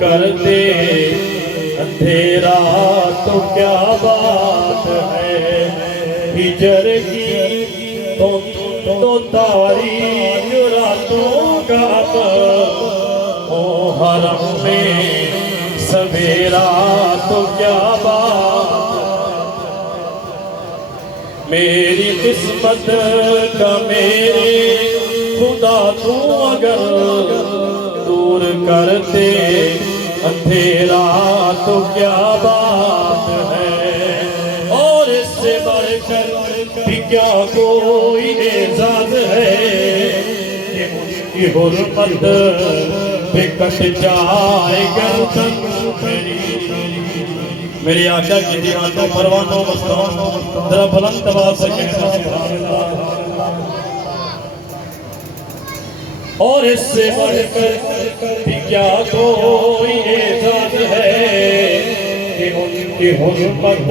کر دے اندھیرا تو کیا بات ہے، ہجر کی تم تو تاریک راتوں کا اب او حرم میں سویرا تو کیا بات ہے، میری قسمت کا میرے خدا تو اگر دور کرتے اندھیرا تو کیا بات ہے، اور اس سے بڑھ کر بھی کیا کوئی اعزاز ہے کہ اس کی حرمت پہ کٹ جائے گردن میری۔ میری آقا کی دیوانوں پروانوں مستوانوں ذرا بلند آواز سے کہنا سبحان اللہ۔ اور اس سے بڑھ کر بھی کیا کوئی اعزاز ہے کہ ان کی حرمت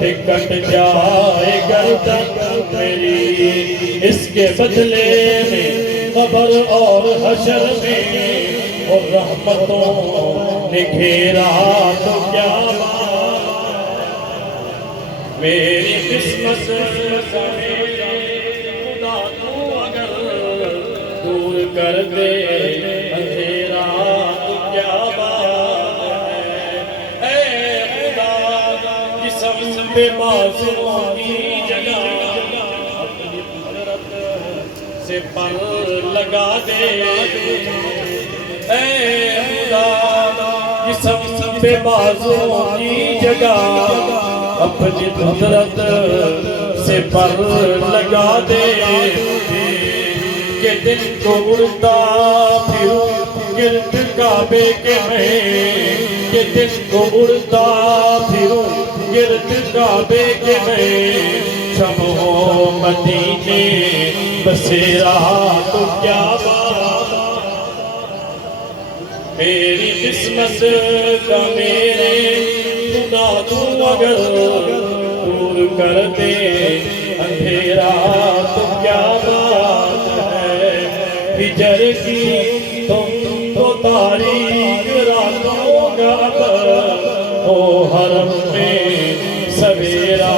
پہ کٹ جائے گردن میری، اس کے بدلے میں قبر اور حشر میں اور رحمتوں نے گھیرا تو کیا بات، میری قسمت کا خدا تو اگر دور کر دے اندھیرا تو کیا بات ہے، اے خدا جسم پہ معصوموں کی جگہ اپنی قدرت سے پر لگا دے، اے خدا جسم پہ معصوموں کی جگہ اپنی قدرت سے پر لگا دے، کہ دن کو اڑتا پھروں گرد کعبے کے میں، کہ دن کو اڑتا پھروں گرد کعبے کے میں، شمع و مدینے بسیرا تو کیا بات، میری قسمت کا میرے خدا تو اگر دور کر دے اندھیرا تو کیا بات ہے، ہجر کی تم تو تاریک راتوں کا اب او حرم میں سویرا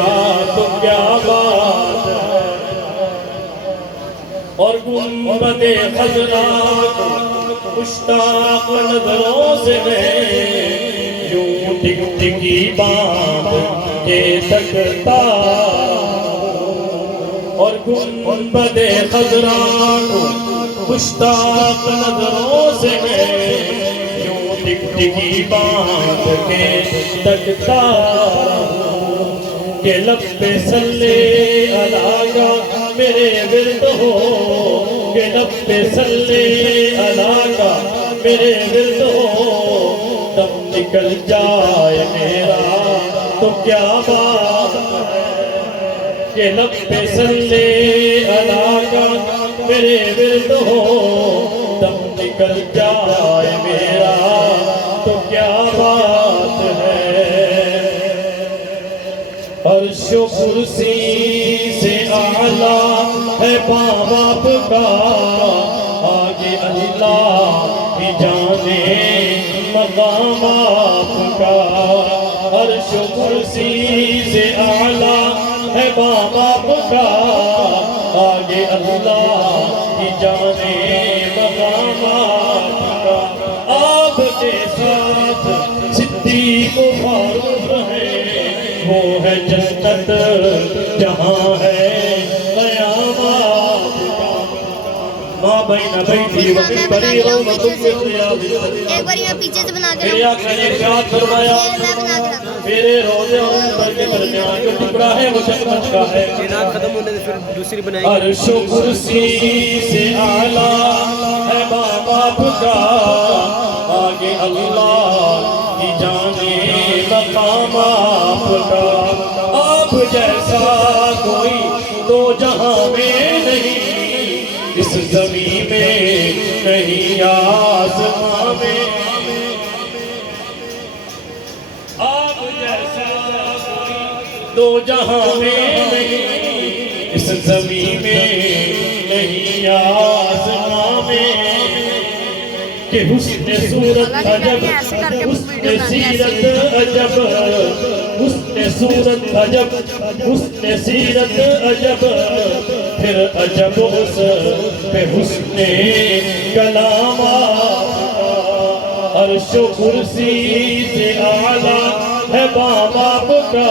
تو کیا بات ہے، اور گنبد خضرا مشتاق نظروں سے میں یوں ٹک ٹکی باندھ کے تکتا، اور گنبد خضرا مشتاق نظروں سے میں یوں ٹک ٹکی باندھ کے تکتا، کہ لب پہ صلی علیہ کا میرے ورد ہو، کہ لب پہ صلی علیہ کا میرے ورد ہو، دم نکل جائے میرا تو کیا بات ہے، کہ لب پہ صلی علیہ کا میرے ورد ہو، دم نکل جائے میرا تو کیا بات ہے، عرش و کرسی سے اعلیٰ ہے باپ باپ کا، آگے اللہ ہی جانے مقام آپ کا، عرش و کرسی سے اعلیٰ ہے باپ باپ کا، آگے اللہ ہی جانے مقام آپ کا، آپ کے ساتھ صدیق و فاروق ہے، وہ ہے جنت جہاں ہے قیامات کا، ماں بین بیتی و منبری روضۃ من ریاض الجنہ۔ ایک بار یہ پیچھے سے بنا کے میرے آقا نے ارشاد فرمایا میرے روضے اور منبر کے درمیان جو ٹکڑا ہے وہ جنت کا ہے، ختم ہونے سے پھر دوسری بنائیں گے۔ عرش و کرسی سے اعلیٰ ہے باپ باپ کا، آگے اللہ کی جانے مقام آپ کا، آپ جیسا کوئی دو جہاں میں نہیں، اس زمین میں نہیں آسمان میں، آپ جیسا کوئی دو جہاں میں نہیں، اس زمین میں نہیں آسمان میں، کہ حسن صورت عجب حسن سیرت عجب حسن صورت عجب حسن سیرت عجب پھر عجب اس پہ حسن کلام عرش و کرسی سے اعلیٰ ہے باب کا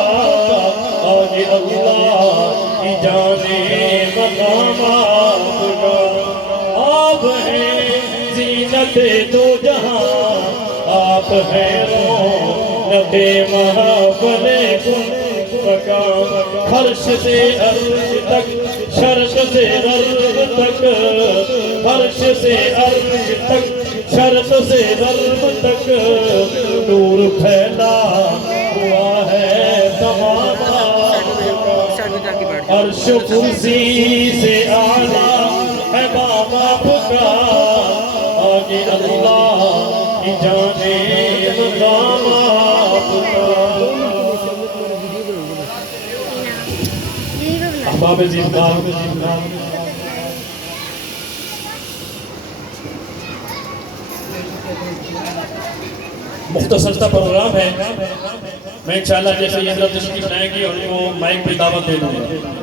آج اللہ کی جانے مقام آپ کا آپ ہیں زینت دو جہاں آپ ہیں رونق محفل مقام فرش سے عرش تک شرق سے غرب تک فرش سے عرش تک شرق سے غرب تک نور پھیلا ہوا ہے تمام عرش و کرسی سے اعلیٰ ہے باب آپ کا آگے اللہ کی جانے مقام آپ کا احباب زندگان مختصر سا پروگرام ہے میں انشاءاللہ جیسے یہ حضرت تشریف لائیں گی اور وہ مائک پہ دعوت دے دوں گا